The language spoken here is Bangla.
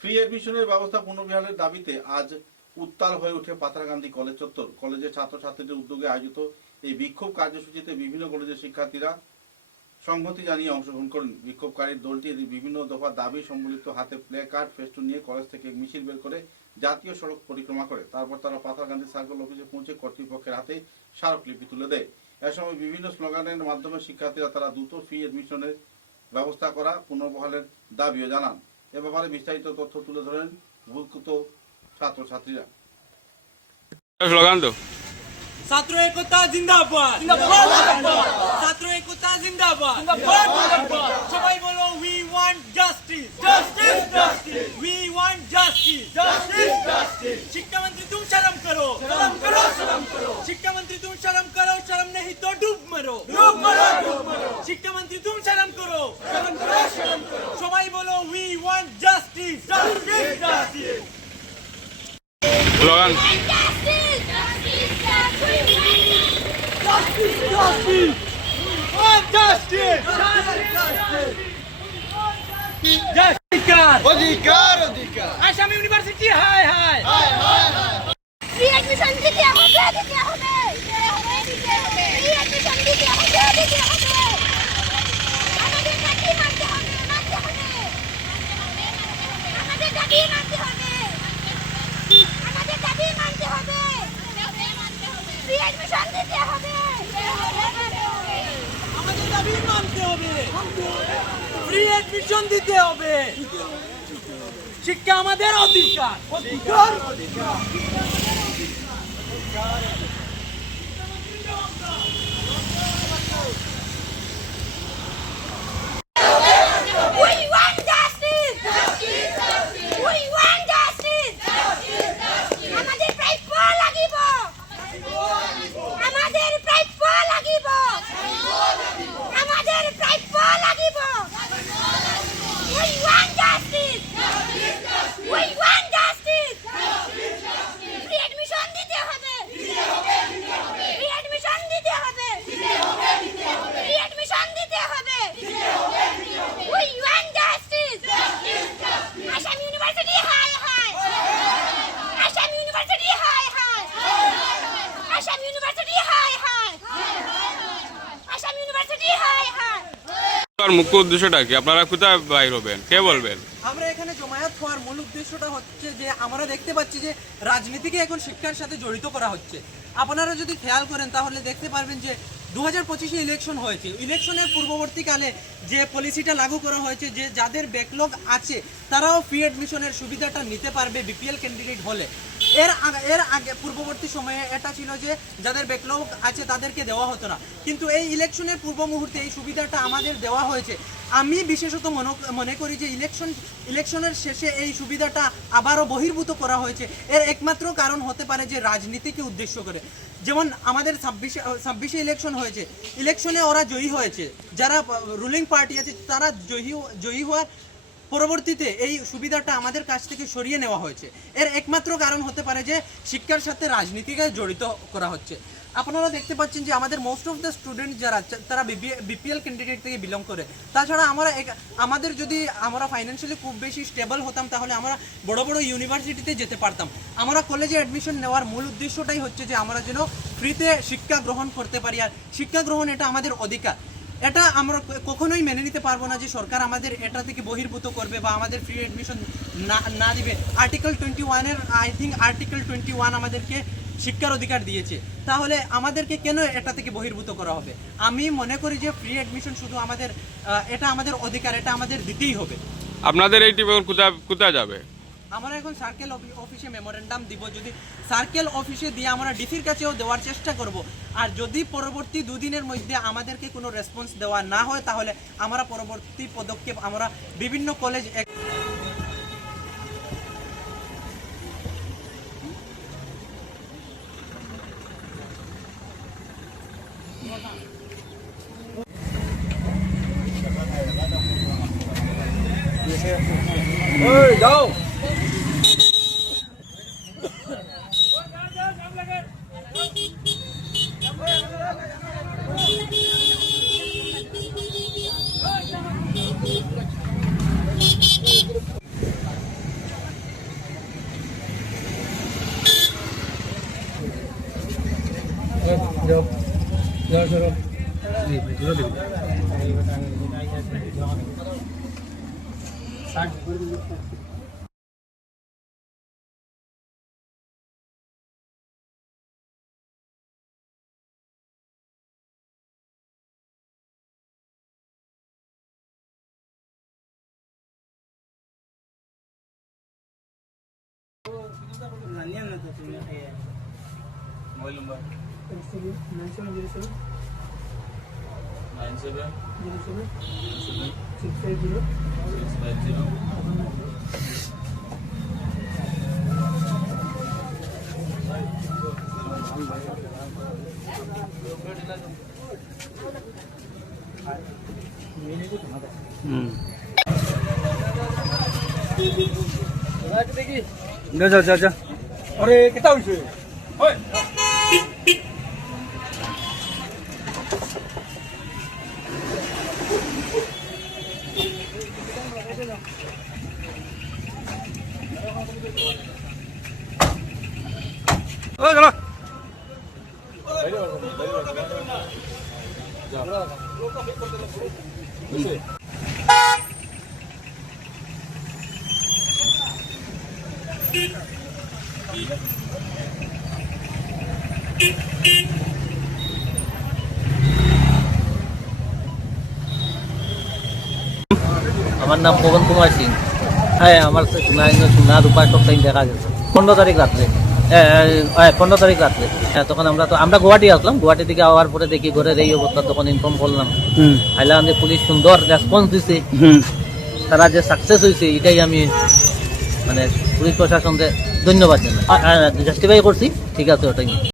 ফ্রি এডমিশনের ব্যবস্থা পুনর্বহালের দাবিতে আজ উত্তাল হয়ে ওঠে পাথারকান্দি কলেজ চত্বর। কলেজের ছাত্রছাত্রীদের উদ্যোগে আয়োজিত এই বিক্ষোভ কার্যসূচিতে বিভিন্ন কলেজের শিক্ষার্থীরা সংহতি জানিয়ে অংশগ্রহণ করেন। বিক্ষোভকারীর দলটি বিভিন্ন দফা দাবি সম্বলিত হাতে প্লে কার্ড ফেস্টুন নিয়ে কলেজ থেকে মিছিল বের করে জাতীয় সড়ক পরিক্রমা করে। তারপর তারা পাথারকান্দি সার্কেল অফিসে পৌঁছে কর্তৃপক্ষের হাতে স্মারকলিপি তুলে দেয়। এ সময় বিভিন্ন স্লোগানের মাধ্যমে শিক্ষার্থীরা তারা দ্রুত ফ্রি এডমিশনের ব্যবস্থা করা পুনর্বহালের দাবিও জানান। এ ব্যাপারে বিস্তারিত তথ্য তুলে ধরেন ভূমিপুত ছাত্রছাত্রীরা। স্লোগান তো ছাত্র একতা জিন্দাবাদ, ছাত্র একতা জিন্দাবাদ, সবাই বলো we want justice, we want justice. শিক্ষামন্ত্রী तुम शर्म करो, शिक्षामंत्री तुम शर्म करो, शर्म नहीं तो डूब मरो, शिक्षामंत्री तुम शर्म करो, সবাই বলো উই ওয়ান্ট জাস্টিস, স্লোগান অধিকার অধিকার Assam university high high free admission দিতে হবে, দিতে হবে, ফ্রি এডমিশন দিতে হবে, দিতে হবে, আমাদের দাবি মানতে হবে, মানতে হবে, আমাদের দাবি মানতে হবে, আমাদের দাবি মানতে হবে, ফ্রি এডমিশন দিতে হবে, আমাদের দাবি মানতে হবে, ফ্রি এডমিশন দিতে হবে। শিক্ষা আমাদের অধিকার, অধিকার অধিকার। We want justice, we want justice, আমাদের প্রাপ্য লাগিব, আমাদের প্রাপ্য লাগিব, আমাদের প্রাপ্য লাগিব। We want justice, we want justice, free admission দিতে হবে, free admission দিতে হবে, free admission দিতে হবে। We want justice, Assam University high high, Assam University high high, Assam University high high, Assam University high high। মুখ্য উদ্দেশ্যটা কি? আপনারা কোথায় বাইর হবেন, কে বলবেন? আমরা এখানে জমায়েত হওয়ার মূল উদ্দেশ্যটা হচ্ছে যে আমরা দেখতে পাচ্ছি যে রাজনীতিকে এখন শিক্ষার সাথে জড়িত করা হচ্ছে। আপনারা যদি খেয়াল করেন তাহলে দেখতে পারবেন যে 2025-এ ইলেকশন হয়েছে। ইলেকশনের পূর্ববর্তীকালে যে পলিসিটা লাগু করা হয়েছে যে যাদের ব্যাকলগ আছে তারাও ফ্রি অ্যাডমিশনের সুবিধাটা নিতে পারবে বিপিএল ক্যান্ডিডেট হলে। এর আগে পূর্ববর্তী সময়ে এটা ছিল যে যাদের ব্যাকলগ আছে তাদেরকে দেওয়া হতো না, কিন্তু এই ইলেকশনের পূর্ব মুহূর্তে এই সুবিধাটা আমাদের দেওয়া হয়েছে। আমি বিশেষত মনে করি যে ইলেকশনের শেষে এই সুবিধাটা আবারও বহির্ভূত করা হয়েছে। এর একমাত্র কারণ হতে পারে যে রাজনীতিকে উদ্দেশ্য করে। যেমন আমাদের 26-এ ইলেকশন হয়েছে, ইলেকশনে ওরা জয়ী হয়েছে, যারা রুলিং পার্টি আছে তারা জয়ী হওয়ার পরবর্তীতে এই সুবিধাটা আমাদের কাছ থেকে সরিয়ে নেওয়া হয়েছে। এর একমাত্র কারণ হতে পারে যে শিক্ষার সাথে রাজনীতিকে জড়িত করা হচ্ছে। আপনারা দেখতে পাচ্ছেন যে আমাদের মোস্ট অফ দ্য স্টুডেন্ট যারা তারা বিপিএল ক্যান্ডিডেট থেকে বিলং করে। তাছাড়া আমাদের যদি আমরা ফাইন্যান্সিয়ালি খুব বেশি স্টেবল হতাম তাহলে আমরা বড় বড় ইউনিভার্সিটিতে যেতে পারতাম। আমরা কলেজে অ্যাডমিশন নেওয়ার মূল উদ্দেশ্যটাই হচ্ছে যে আমরা যেন ফ্রিতে শিক্ষা গ্রহণ করতে পারি, আর শিক্ষা গ্রহণ এটা আমাদের অধিকার। এটা আমরা কখনোই মেনে নিতে পারবো না যে সরকার আমাদের এটা থেকে বহির্ভূত করবে বা আমাদের ফ্রি অ্যাডমিশন না দিবে। আর্টিকেল 21-এর আই থিঙ্ক আর্টিকেল 21 আমাদেরকে শিক্ষার অধিকার দিয়েছে, তাহলে আমাদেরকে কেন এটা থেকে বহির্ভূত করা হবে? আমি মনে করি যে ফ্রি অ্যাডমিশন শুধু এটা আমাদের অধিকার, এটা আমাদের দিতেই হবে। আপনাদের এই টিম কোথায় যাবে? আমরা এখন সার্কেল অফিসে মেমোরেন্ডাম দিব। যদি সার্কেল অফিসে দিয়ে আমরা ডিসির কাছেও দেওয়ার চেষ্টা করব, আর যদি পরবর্তী 2 দিনের মধ্যে আমাদেরকে কোনো রেসপন্স দেওয়া না হয় তাহলে আমরা পরবর্তী পদক্ষেপ আমরা বিভিন্ন কলেজ যাও যা আরে কেটা হইছে ওই ওই চলো আমার নাম পবন কুমার সিং। হ্যাঁ, আমার সোনা রূপা সব টাইম দেখা গেছে 15 তারিখ রাত্রে। 15 তারিখ রাত্রে। হ্যাঁ, তখন আমরা গুয়াহাটি আসলাম। গুয়াহাটি থেকে আওয়ার পরে দেখি ঘরের এই অবস্থা, তখন ইনফর্ম করলাম। হাইলাম যে পুলিশ সুন্দর রেসপন্স দিছে, তারা যে সাকসেস হয়েছে এটাই আমি মানে পুলিশ প্রশাসনকে ধন্যবাদ জানাই। জাস্টিফাই করছি, ঠিক আছে ওটাই।